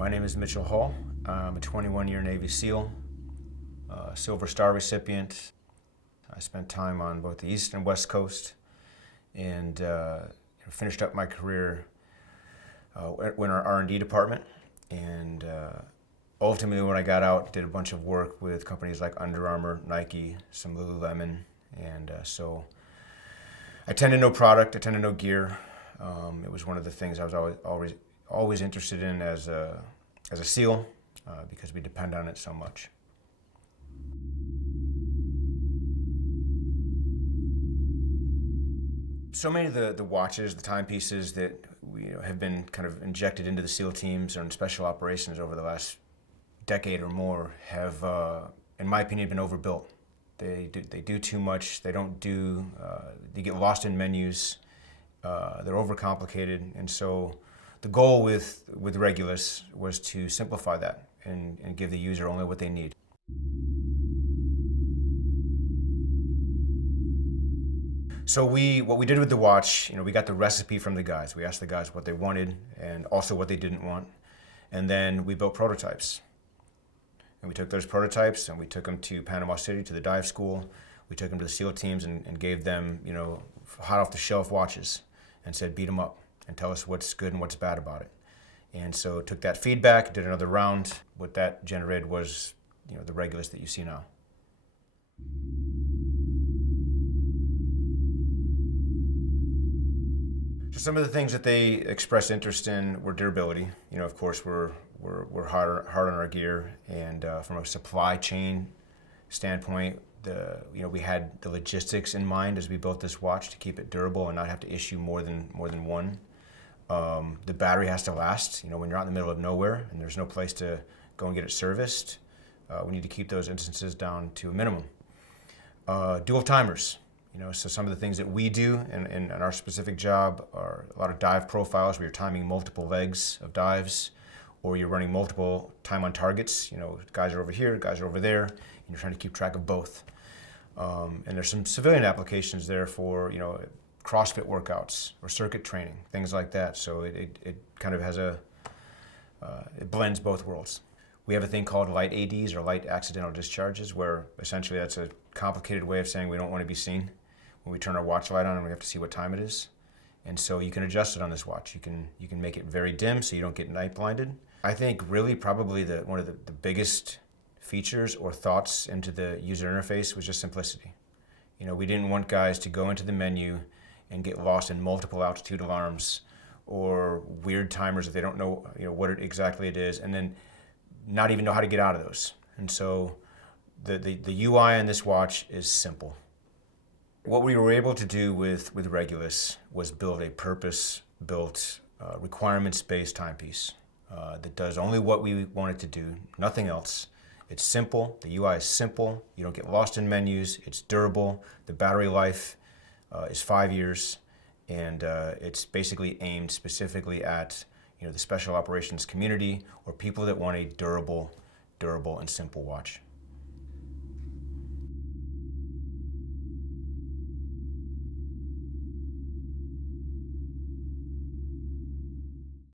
My name is Mitch. I'm a 21-year Navy SEAL, Silver Star recipient. I spent time on both the East and West Coast, and finished up my career in our R&D department. And ultimately, when I got out, did a bunch of work with companies like Under Armour, Nike, some Lululemon, and so I tend to know product. I tend to know gear. It was one of the things I was always interested in as a SEAL because we depend on it so much. So many of the watches, the timepieces that have been kind of injected into the SEAL teams or in special operations over the last decade or more have, in my opinion, been overbuilt. They do too much. They don't do. They get lost in menus. They're overcomplicated, and so the goal with Regulus was to simplify that and give the user only what they need. So what we did with the watch, we got the recipe from the guys. We asked the guys what they wanted and also what they didn't want, and then we built prototypes. And we took those prototypes and we took them to Panama City to the dive school. We took them to the SEAL teams and gave them, hot off the shelf watches and said, beat them up and tell us what's good and what's bad about it. And so took that feedback, did another round. What that generated was, the Regulus that you see now. So some of the things that they expressed interest in were durability. Of course, we're hard on our gear, and from a supply chain standpoint, we had the logistics in mind as we built this watch to keep it durable and not have to issue more than one. The battery has to last. When you're out in the middle of nowhere and there's no place to go and get it serviced, we need to keep those instances down to a minimum. Dual timers. So some of the things that we do in our specific job are a lot of dive profiles where you're timing multiple legs of dives, or you're running multiple time on targets. Guys are over here, guys are over there, and you're trying to keep track of both. And there's some civilian applications there for, CrossFit workouts or circuit training, things like that. So it kind of has it blends both worlds. We have a thing called light ADs, or light accidental discharges, where essentially that's a complicated way of saying we don't want to be seen. When we turn our watch light on and we have to see what time it is. And so you can adjust it on this watch. You can make it very dim so you don't get night blinded. I think really probably one of the biggest features or thoughts into the user interface was just simplicity. We didn't want guys to go into the menu and get lost in multiple altitude alarms or weird timers that they don't know, what exactly it is, and then not even know how to get out of those. And so the UI on this watch is simple. What we were able to do with Regulus was build a purpose-built, requirements-based timepiece that does only what we want it to do, nothing else. It's simple, the UI is simple, you don't get lost in menus, it's durable, the battery life is 5 years, and it's basically aimed specifically at the special operations community or people that want a durable and simple watch.